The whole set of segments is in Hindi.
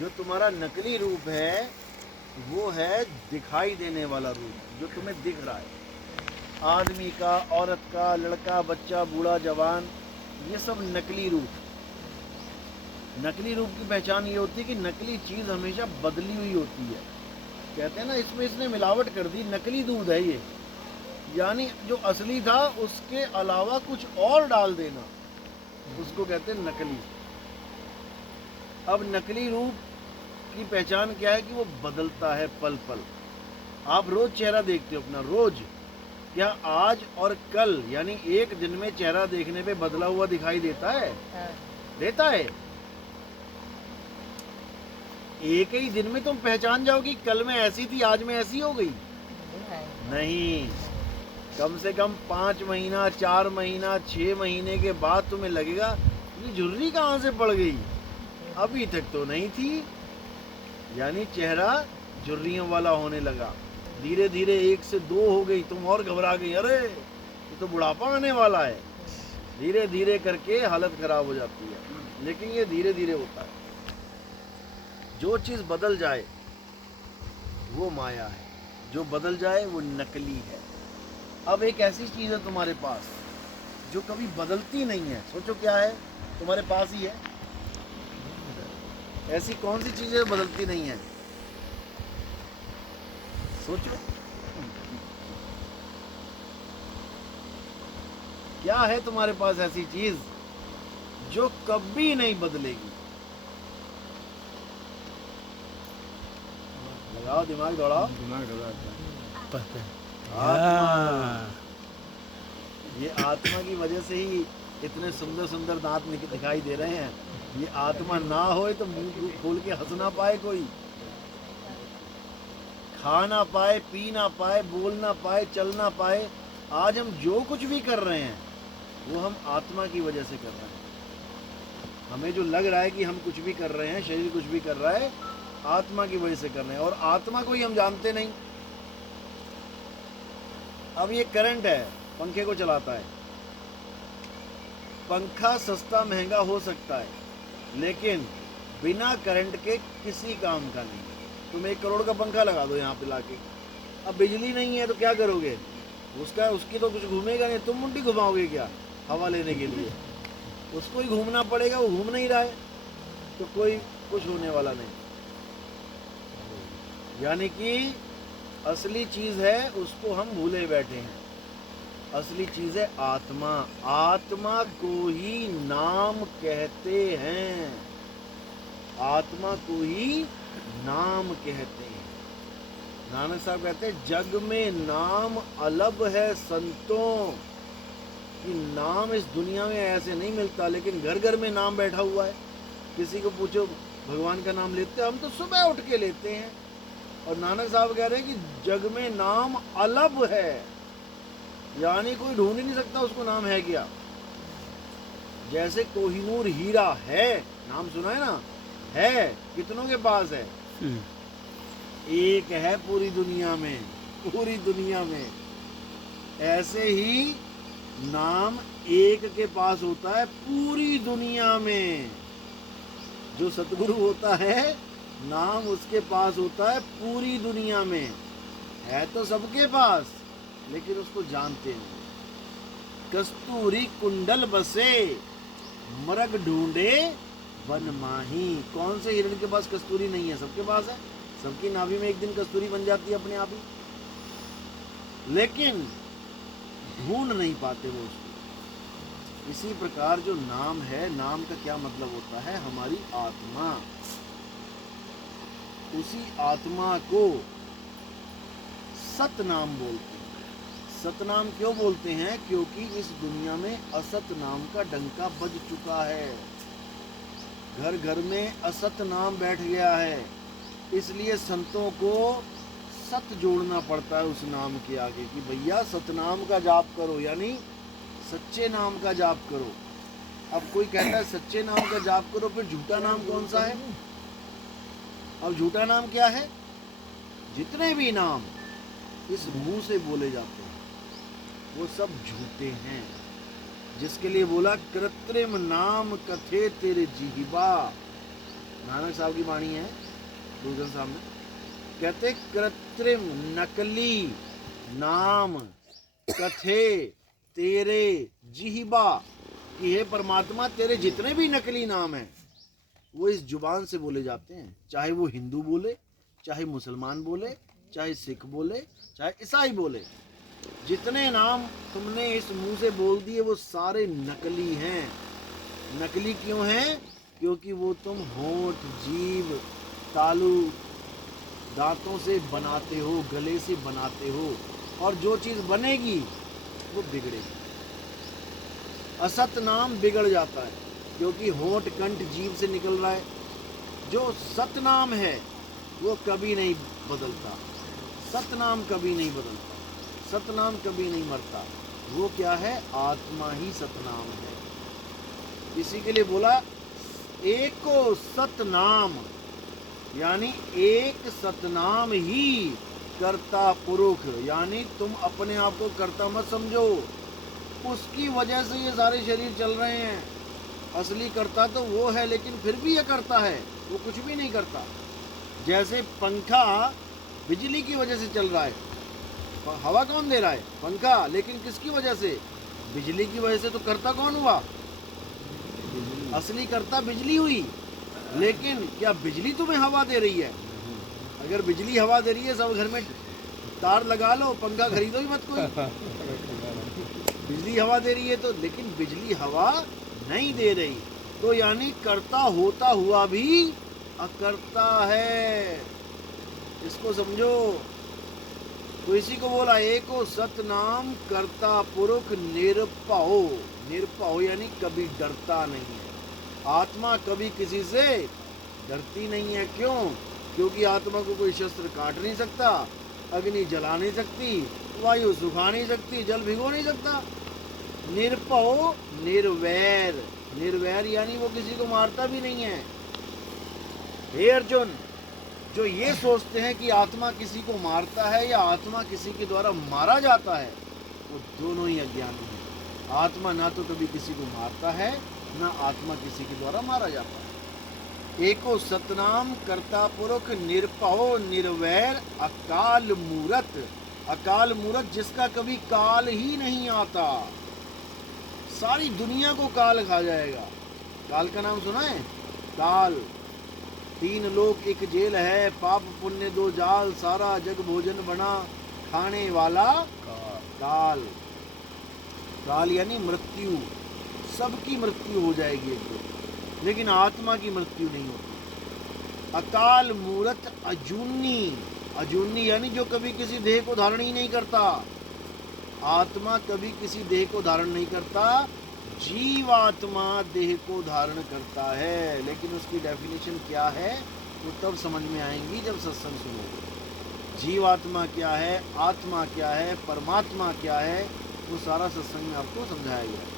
जो तुम्हारा नकली रूप है वो है दिखाई देने वाला रूप, जो तुम्हें दिख रहा है। आदमी का, औरत का, लड़का, बच्चा, बूढ़ा, जवान, ये सब नकली रूप। नकली रूप की पहचान ये होती है कि नकली चीज़ हमेशा बदली हुई होती है। कहते हैं ना, इसमें इसने मिलावट कर दी, नकली दूध है ये, यानी जो असली था उसके अलावा कुछ और डाल देना, उसको कहते हैं नकली। अब नकली रूप की पहचान क्या है कि वो बदलता है पल पल। आप रोज चेहरा देखते हो अपना, रोज। क्या आज और कल यानी एक दिन में चेहरा देखने पे बदला हुआ दिखाई देता है? देता है? एक ही दिन में तुम पहचान जाओगी कल में ऐसी थी आज में ऐसी हो गई? नहीं, कम से कम 5 महीना, 4 महीना, 6 महीने के बाद तुम्हें लगेगा ये झुर्री कहाँ से पड़ गई, अभी तक तो नहीं थी। यानी चेहरा झुर्रियों वाला होने लगा। धीरे धीरे 1 से 2 हो गई, तुम और घबरा गई, अरे ये तो बुढ़ापा आने वाला है। धीरे धीरे करके हालत खराब हो जाती है, लेकिन ये धीरे धीरे होता है। जो चीज़ बदल जाए वो माया है, जो बदल जाए वो नकली है। अब एक ऐसी चीज़ है तुम्हारे पास जो कभी बदलती नहीं है, सोचो क्या है, तुम्हारे पास ही है। ऐसी कौन सी चीज़ है बदलती नहीं है? सोचो क्या है तुम्हारे पास ऐसी चीज़ जो कभी नहीं बदलेगी? लगाओ दिमाग, दौड़ाओ। आत्मा। ये आत्मा की वजह से ही इतने सुंदर सुंदर दांत दिखाई दे रहे हैं। ये आत्मा ना होए तो मुंह खोल के हंस ना पाए कोई, खा ना पाए, पी ना पाए, बोल ना पाए, चल ना पाए। आज हम जो कुछ भी कर रहे हैं वो हम आत्मा की वजह से कर रहे हैं। हमें जो लग रहा है कि हम कुछ भी कर रहे हैं, शरीर कुछ भी कर रहा है, आत्मा की वजह से कर रहे हैं, और आत्मा को ही हम जानते नहीं। अब ये करंट है, पंखे को चलाता है। पंखा सस्ता महंगा हो सकता है, लेकिन बिना करंट के किसी काम का नहीं। तुम 1 करोड़ का पंखा लगा दो यहाँ पे लाके, अब बिजली नहीं है तो क्या करोगे? उसकी तो कुछ घूमेगा नहीं, तुम मुंडी घुमाओगे क्या हवा लेने के लिए? उसको ही घूमना पड़ेगा, वो घूम नहीं रहा है तो कोई कुछ होने वाला नहीं। यानी कि असली चीज़ है उसको हम भूले बैठे हैं। असली चीज़ है आत्मा। आत्मा को ही नाम कहते हैं, आत्मा को ही नाम कहते हैं। नानक साहब कहते हैं जग में नाम अलग है संतों, कि नाम इस दुनिया में ऐसे नहीं मिलता, लेकिन घर घर में नाम बैठा हुआ है। किसी को पूछो भगवान का नाम लेते, हम तो सुबह उठ के लेते हैं। और नानक साहब कह रहे हैं कि जग में नाम अलग है, यानी कोई ढूंढ ही नहीं सकता उसको नाम है क्या। जैसे कोहिनूर हीरा है, नाम सुना है ना, है कितनों के पास है? एक है पूरी दुनिया में, पूरी दुनिया में। ऐसे ही नाम एक के पास होता है पूरी दुनिया में। जो सतगुरु होता है नाम उसके पास होता है पूरी दुनिया में। है तो सबके पास, लेकिन उसको जानते नहीं। कस्तूरी कुंडल बसे, मृग ढूंढे वन माही। कौन से हिरण के पास कस्तूरी नहीं है? सबके पास है। सबकी नाभि में एक दिन कस्तूरी बन जाती है अपने आप ही, लेकिन ढूंढ नहीं पाते वो उसको। इसी प्रकार जो नाम है, नाम का क्या मतलब होता है? हमारी आत्मा। उसी आत्मा को सतनाम बोलते हैं। सतनाम क्यों बोलते हैं? क्योंकि इस दुनिया में असत नाम का डंका बज चुका है। घर घर में असत नाम बैठ गया है, इसलिए संतों को सत जोड़ना पड़ता है उस नाम के आगे, कि भैया सतनाम का जाप करो, यानी सच्चे नाम का जाप करो। अब कोई कहता है सच्चे नाम का जाप करो, फिर झूठा नाम कौन सा है? अब झूठा नाम क्या है? जितने भी नाम इस मुंह से बोले जाते हैं वो सब झूठे हैं। जिसके लिए बोला कृत्रिम नाम कथे तेरे जीवा, नानक साहब की वाणी है, गुरुजन साहब ने कहते कृत्रिम नकली नाम कथे तेरे जिहिबा, कि हे परमात्मा तेरे जितने भी नकली नाम हैं वो इस जुबान से बोले जाते हैं, चाहे वो हिंदू बोले, चाहे मुसलमान बोले, चाहे सिख बोले, चाहे ईसाई बोले, जितने नाम तुमने इस मुंह से बोल दिए वो सारे नकली हैं। नकली क्यों हैं? क्योंकि वो तुम होंठ, जीभ, तालू, दांतों से बनाते हो, गले से बनाते हो, और जो चीज़ बनेगी वो बिगड़ेगी। असत नाम बिगड़ जाता है क्योंकि होंठ, कंठ, जीभ से निकल रहा है। जो सतनाम है वो कभी नहीं बदलता, सतनाम कभी नहीं बदलता, सतनाम कभी नहीं मरता। वो क्या है? आत्मा ही सतनाम है। इसी के लिए बोला एको सतनाम, यानी एक सतनाम ही कर्ता पुरुष, यानी तुम अपने आप को कर्ता मत समझो, उसकी वजह से ये सारे शरीर चल रहे हैं। असली कर्ता तो वो है, लेकिन फिर भी ये करता है, वो कुछ भी नहीं करता। जैसे पंखा बिजली की वजह से चल रहा है, हवा कौन दे रहा है? पंखा, लेकिन किसकी वजह से? बिजली की वजह से। तो कर्ता कौन हुआ? असली कर्ता बिजली हुई। लेकिन क्या बिजली तुम्हें हवा दे रही है? अगर बिजली हवा दे रही है, सब घर में तार लगा लो, पंखा खरीदो ही मत कोई। बिजली हवा दे रही है तो, लेकिन बिजली हवा नहीं दे रही, तो यानी कर्ता होता हुआ भी अकर्ता है। इसको समझो। तो इसी को बोला एको सतनाम कर्ता पुरुष निरपहो। निरपहो यानी कभी डरता नहीं है। आत्मा कभी किसी से डरती नहीं है। क्यों? क्योंकि आत्मा को कोई शस्त्र काट नहीं सकता, अग्नि जला नहीं सकती, वायु सुखा नहीं सकती, जल भिगो नहीं सकता। निरपहो निर्वैर। निर्वैर यानी वो किसी को मारता भी नहीं है। हे अर्जुन, जो ये सोचते हैं कि आत्मा किसी को मारता है या आत्मा किसी के द्वारा मारा जाता है, वो दोनों ही अज्ञानी हैं। आत्मा ना तो कभी किसी को मारता है, ना आत्मा किसी के द्वारा मारा जाता है। एको सतनाम कर्ता पुरुष निरपहो निर्वैर अकाल मूरत। अकाल मूरत जिसका कभी काल ही नहीं आता। सारी दुनिया को काल खा जाएगा। काल का नाम सुना है? काल, 3 लोक 1 जेल है, पाप पुण्य 2 जाल, सारा जग भोजन बना, खाने वाला काल। काल यानी मृत्यु। सबकी मृत्यु हो जाएगी एक दिन, लेकिन आत्मा की मृत्यु नहीं होती। अकाल मूरत अजूनी। अजूनी यानी जो कभी किसी देह को धारण ही नहीं करता। आत्मा कभी किसी देह को धारण नहीं करता। जीवात्मा देह को धारण करता है, लेकिन उसकी डेफिनेशन क्या है वो तब समझ में आएंगी जब सत्संग सुनोगे। जीवात्मा क्या है, आत्मा क्या है, परमात्मा क्या है, वो सारा सत्संग में आपको समझाया गया।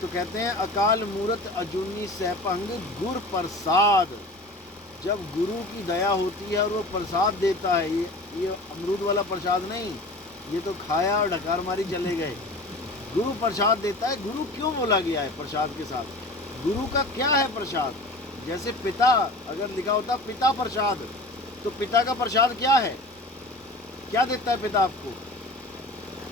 तो कहते हैं अकाल मूरत अजूनी सहपंग गुर प्रसाद। जब गुरु की दया होती है और वो प्रसाद देता है, ये अमरूद वाला प्रसाद नहीं, ये तो खाया और ढकार मारी चले गए। गुरु प्रसाद देता है। गुरु क्यों बोला गया है प्रसाद के साथ? गुरु का क्या है प्रसाद? जैसे पिता अगर लिखा होता पिता प्रसाद, तो पिता का प्रसाद क्या है? क्या देता है पिता आपको?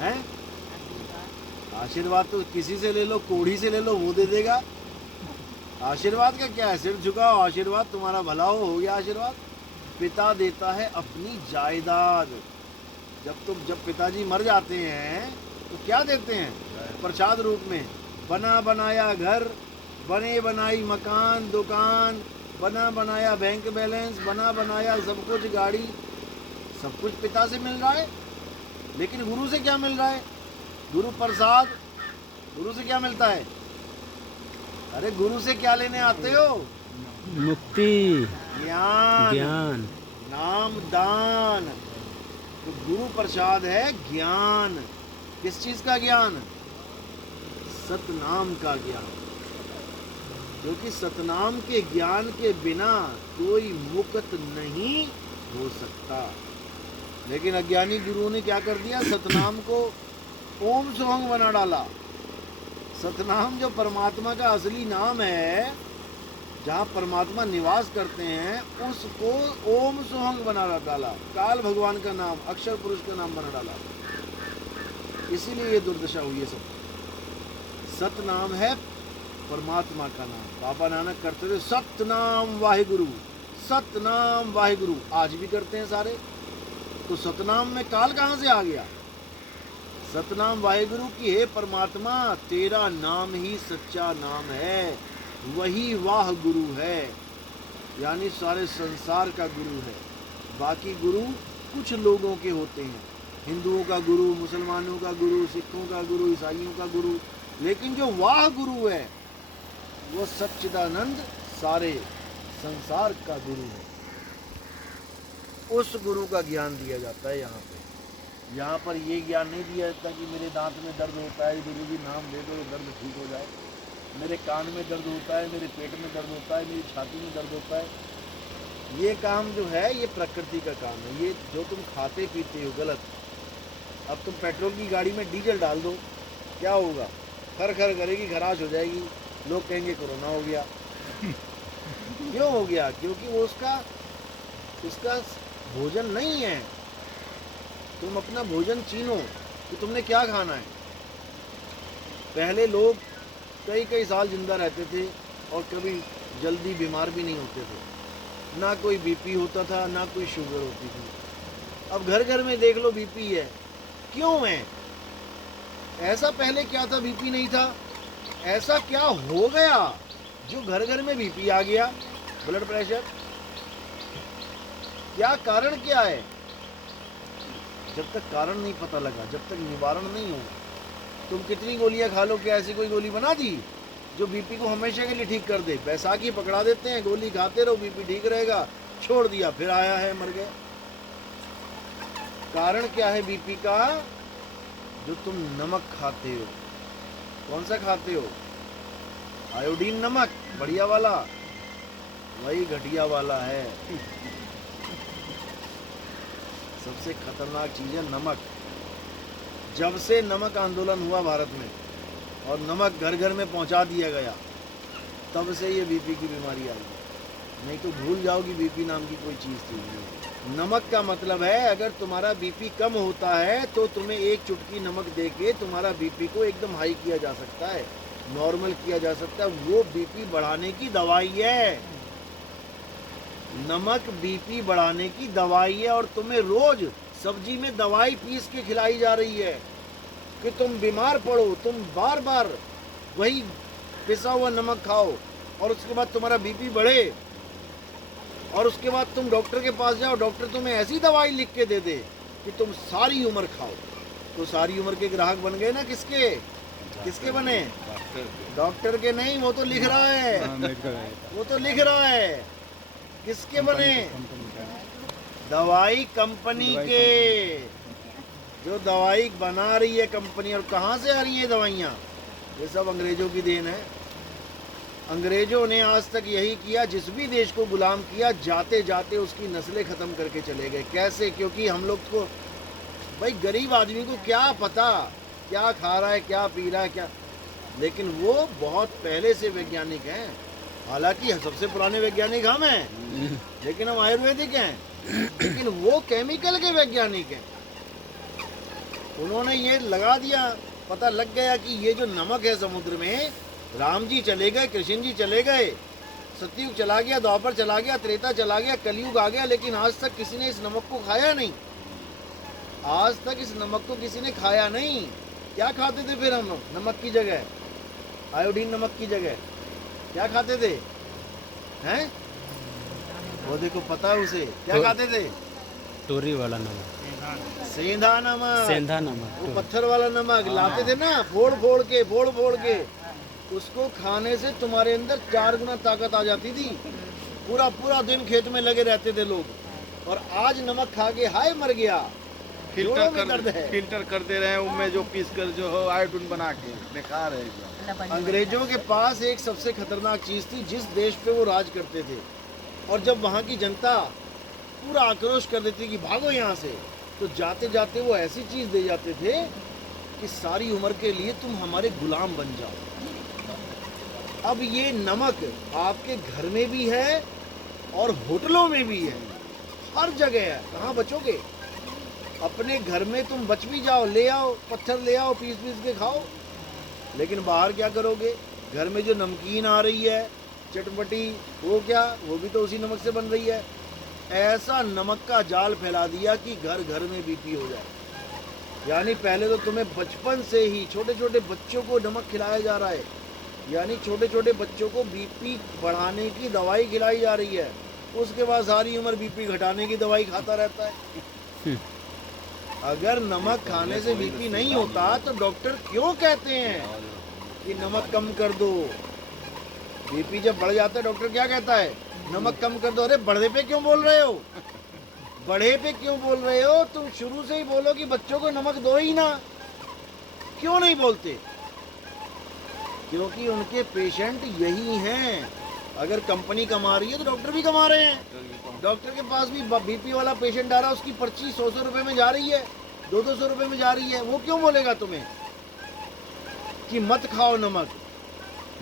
हैं? आशीर्वाद तो किसी से ले लो, कोढ़ी से ले लो, वो दे देगा। आशीर्वाद का क्या है? सिर झुकाओ, आशीर्वाद तुम्हारा भला हो गया आशीर्वाद। पिता देता है अपनी जायदाद। जब पिताजी मर जाते हैं तो क्या देते हैं? प्रसाद रूप में बना बनाया घर, बने बनाई मकान, दुकान, बना बनाया बैंक बैलेंस, बना बनाया सब कुछ, गाड़ी, सब कुछ पिता से मिल रहा है। लेकिन गुरु से क्या मिल रहा है? गुरु प्रसाद। गुरु से क्या मिलता है? अरे गुरु से क्या लेने आते हो? मुक्ति, ज्ञान, ज्ञान, नाम दान। तो गुरु प्रसाद है ज्ञान। किस चीज का ज्ञान? सतनाम का ज्ञान। क्योंकि सतनाम के ज्ञान के बिना कोई मुक्त नहीं हो सकता। लेकिन अज्ञानी गुरु ने क्या कर दिया? सतनाम को ओम सोहंग बना डाला। सतनाम जो परमात्मा का असली नाम है, जहाँ परमात्मा निवास करते हैं उसको ओम सोहंग बना डाला, काल भगवान का नाम, अक्षर पुरुष का नाम बना डाला। इसीलिए ये दुर्दशा हुई है सब। सत नाम है परमात्मा का नाम। बाबा नानक करते थे सतनाम वाहिगुरु, सतनाम वाहिगुरु, आज भी करते हैं सारे। तो सतनाम में काल कहाँ से आ गया? सतनाम वाहिगुरु की हे परमात्मा, तेरा नाम ही सच्चा नाम है, वही वाह गुरु है, यानी सारे संसार का गुरु है। बाकी गुरु कुछ लोगों के होते हैं, हिंदुओं का गुरु, मुसलमानों का गुरु, सिखों का गुरु, ईसाइयों का गुरु, लेकिन जो वाह गुरु है वो सच्चिदानंद सारे संसार का गुरु है। उस गुरु का ज्ञान दिया जाता है यहाँ पे। यहाँ पर ये ज्ञान नहीं दिया जाता कि मेरे दांत में दर्द होता है, गुरु जी नाम दे दो दर्द ठीक हो जाए, मेरे कान में दर्द होता है, मेरे पेट में दर्द होता है, मेरी छाती में दर्द होता है। ये काम जो है ये प्रकृति का काम है। ये जो तुम खाते पीते हो गलत। अब तुम पेट्रोल की गाड़ी में डीजल डाल दो, क्या होगा? खर खर करेगी, खराश हो जाएगी, लोग कहेंगे कोरोना हो गया। क्यों हो गया? क्योंकि वो उसका भोजन नहीं है। तुम अपना भोजन चीनो कि तुमने क्या खाना है। पहले लोग कई कई साल जिंदा रहते थे और कभी जल्दी बीमार भी नहीं होते थे, ना कोई बीपी होता था, ना कोई शुगर होती थी। अब घर घर में देख लो बीपी है। क्यों है ऐसा? पहले क्या था? बीपी नहीं था। ऐसा क्या हो गया जो घर घर में बीपी आ गया, ब्लड प्रेशर? क्या कारण क्या है? जब तक कारण नहीं पता लगा, जब तक निवारण नहीं होगा, तुम कितनी गोलियां खा लो, क्या ऐसी कोई गोली बना दी जो बीपी को हमेशा के लिए ठीक कर दे? बैसाखी पकड़ा देते हैं, गोली खाते रहो बीपी ठीक रहेगा, छोड़ दिया फिर आया है, मर गए। कारण क्या है बीपी का? जो तुम नमक खाते हो। कौन सा खाते हो? आयोडीन नमक बढ़िया वाला, वही घटिया वाला है। सबसे खतरनाक चीज है नमक। जब से नमक आंदोलन हुआ भारत में और नमक घर घर में पहुंचा दिया गया, तब से ये बीपी की बीमारी आई। नहीं तो भूल जाओ कि बीपी नाम की कोई चीज़ थी। नमक का मतलब है अगर तुम्हारा बीपी कम होता है तो तुम्हें एक चुटकी नमक देके तुम्हारा बीपी को एकदम हाई किया जा सकता है, नॉर्मल किया जा सकता है। वो बीपी बढ़ाने की दवाई है। नमक बीपी बढ़ाने की दवाई है और तुम्हें रोज सब्जी में दवाई पीस के खिलाई जा रही है कि तुम बीमार पड़ो, तुम बार बार वही पिसा हुआ नमक खाओ और उसके बाद तुम्हारा बीपी बढ़े और उसके बाद तुम डॉक्टर के पास जाओ, डॉक्टर तुम्हें ऐसी दवाई लिख के दे दे कि तुम सारी उम्र खाओ। तो सारी उम्र के ग्राहक बन गए ना। किसके किसके बने? डॉक्टर के नहीं, वो तो लिख रहा है, वो तो लिख रहा है। किसके बने? दवाई कंपनी के। जो दवाई बना रही है कंपनी। और कहाँ से आ रही है दवाइयाँ? ये सब अंग्रेजों की देन है। अंग्रेजों ने आज तक यही किया, जिस भी देश को गुलाम किया, जाते जाते उसकी नस्लें ख़त्म करके चले गए। कैसे? क्योंकि हम लोग को भाई गरीब आदमी को क्या पता क्या खा रहा है, क्या पी रहा है, क्या। लेकिन वो बहुत पहले से वैज्ञानिक हैं। हालांकि सबसे पुराने वैज्ञानिक हम हैं, लेकिन हम आयुर्वेदिक हैं, लेकिन वो केमिकल के वैज्ञानिक हैं। उन्होंने ये लगा दिया, पता लग गया कि ये जो नमक है समुद्र में, राम जी चले गए, कृष्ण जी चले गए, सतयुग चला गया, द्वापर चला गया, त्रेता चला गया, कलयुग आ गया, लेकिन आज तक किसी ने इस नमक को खाया नहीं। आज तक इस नमक को किसी ने खाया नहीं। क्या खाते थे फिर हम? नमक की जगह, आयोडीन नमक की जगह क्या खाते थे? हैं? वो देखो, पता है उसे क्या खाते थे? टोरी वाला नमक, सेंधा नमक, सेंधा नमक, वो पत्थर वाला नमक लाते थे ना, फोड़ फोड़ के। उसको खाने से तुम्हारे अंदर 4 गुना ताकत आ जाती थी। पूरा पूरा दिन खेत में लगे रहते थे लोग। और आज नमक खा के हाय मर गया, फिल्टर करते रहे उनमें जो पीस कर जो हो आयोडीन बना के बेकार है। अंग्रेजों के पास एक सबसे खतरनाक चीज़ थी, जिस देश पे वो राज करते थे, और जब वहाँ की जनता पूरा आक्रोश कर देती कि भागो यहाँ से, तो जाते जाते वो ऐसी चीज़ दे जाते थे कि सारी उम्र के लिए तुम हमारे गुलाम बन जाओ। अब ये नमक आपके घर में भी है और होटलों में भी है, हर जगह है। कहाँ बचोगे? अपने घर में तुम बच भी जाओ, ले आओ पत्थर, ले आओ पीस पीस के खाओ, लेकिन बाहर क्या करोगे? घर में जो नमकीन आ रही है, चटपटी, वो क्या, वो भी तो उसी नमक से बन रही है। ऐसा नमक का जाल फैला दिया कि घर घर में बीपी हो जाए। यानी पहले तो तुम्हें बचपन से ही छोटे छोटे बच्चों को नमक खिलाया जा रहा है, यानी छोटे छोटे बच्चों को बीपी बढ़ाने की दवाई खिलाई जा रही है, उसके बाद सारी उम्र बीपी घटाने की दवाई खाता रहता है। अगर नमक खाने से बीपी नहीं होता तो डॉक्टर क्यों कहते हैं कि नमक कम कर दो? बीपी जब बढ़ जाता है डॉक्टर क्या कहता है? नमक कम कर दो। अरे बढ़े पे क्यों बोल रहे हो? बढ़े पे क्यों बोल रहे हो? तुम शुरू से ही बोलो कि बच्चों को नमक दो ही ना। क्यों नहीं बोलते? क्योंकि उनके पेशेंट यही हैं। अगर कंपनी कमा रही है तो डॉक्टर भी कमा रहे हैं। डॉक्टर के पास भी बीपी वाला पेशेंट आ रहा है, उसकी पर्ची 100-100 रुपए में जा रही है, 200-200 रुपए में जा रही है। वो क्यों बोलेगा तुम्हें कि मत खाओ नमक?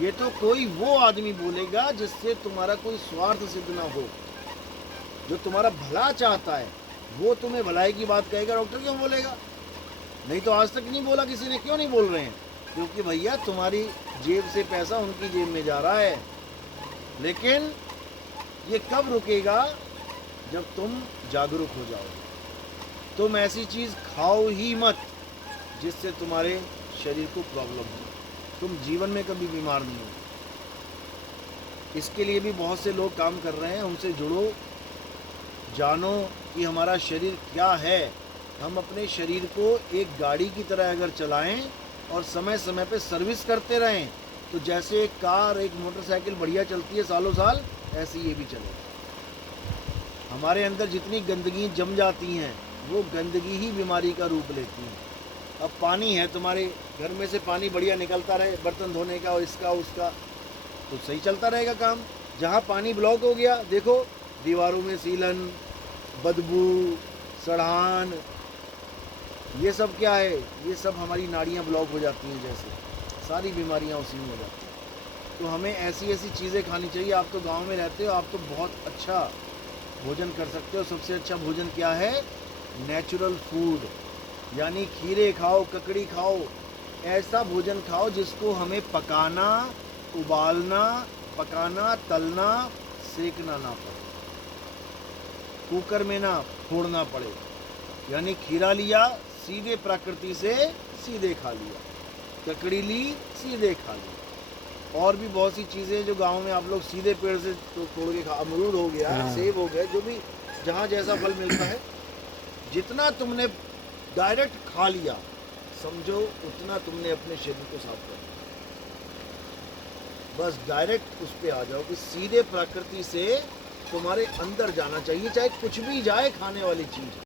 ये तो कोई वो आदमी बोलेगा जिससे तुम्हारा कोई स्वार्थ सिद्ध ना हो, जो तुम्हारा भला चाहता है, वो तुम्हें भलाई की बात कहेगा। डॉक्टर क्यों बोलेगा? नहीं तो आज तक नहीं बोला किसी ने। क्यों नहीं बोल रहे हैं? क्योंकि भैया तुम्हारी जेब से पैसा उनकी जेब में जा रहा है। लेकिन ये कब रुकेगा? जब तुम जागरूक हो जाओगे। तुम ऐसी चीज़ खाओ ही मत जिससे तुम्हारे शरीर को प्रॉब्लम हो। तुम जीवन में कभी बीमार नहीं हो। इसके लिए भी बहुत से लोग काम कर रहे हैं। उनसे जुड़ो, जानो कि हमारा शरीर क्या है। हम अपने शरीर को एक गाड़ी की तरह अगर चलाएं और समय समय पे सर्विस करते रहें, तो जैसे एक कार, एक मोटरसाइकिल बढ़िया चलती है सालों साल, ऐसे ये भी चलेगा। हमारे अंदर जितनी गंदगी जम जाती हैं, वो गंदगी ही बीमारी का रूप लेती हैं। अब पानी है, तुम्हारे घर में से पानी बढ़िया निकलता रहे, बर्तन धोने का, इसका उसका, तो सही चलता रहेगा काम। जहाँ पानी ब्लॉक हो गया, देखो दीवारों में सीलन, बदबू, सड़ान, ये सब क्या है? ये सब हमारी नाड़ियाँ ब्लॉक हो जाती हैं, जैसे सारी बीमारियाँ उसी में हो जाती हैं। तो हमें ऐसी ऐसी चीज़ें खानी चाहिए। आप तो गांव में रहते हो, आप तो बहुत अच्छा भोजन कर सकते हो। सबसे अच्छा भोजन क्या है? नेचुरल फूड, यानी खीरे खाओ, ककड़ी खाओ, ऐसा भोजन खाओ जिसको हमें पकाना, उबालना, पकाना, तलना, सेकना ना पड़े, कुकर में ना फोड़ना पड़े। यानी खीरा लिया, सीधे प्रकृति से सीधे खा लिया, ककड़ी ली, सीधे खा लिया। और भी बहुत सी चीज़ें जो गांव में आप लोग सीधे पेड़ से तोड़ के खा, अमरूद हो गया, सेब हो गया, जो भी जहाँ जैसा फल मिलता है, जितना तुमने डायरेक्ट खा लिया, समझो उतना तुमने अपने शरीर को साफ कर दिया। बस डायरेक्ट उस पे आ जाओ कि सीधे प्रकृति से तुम्हारे अंदर जाना चाहिए, चाहे कुछ भी जाए खाने वाली चीज़।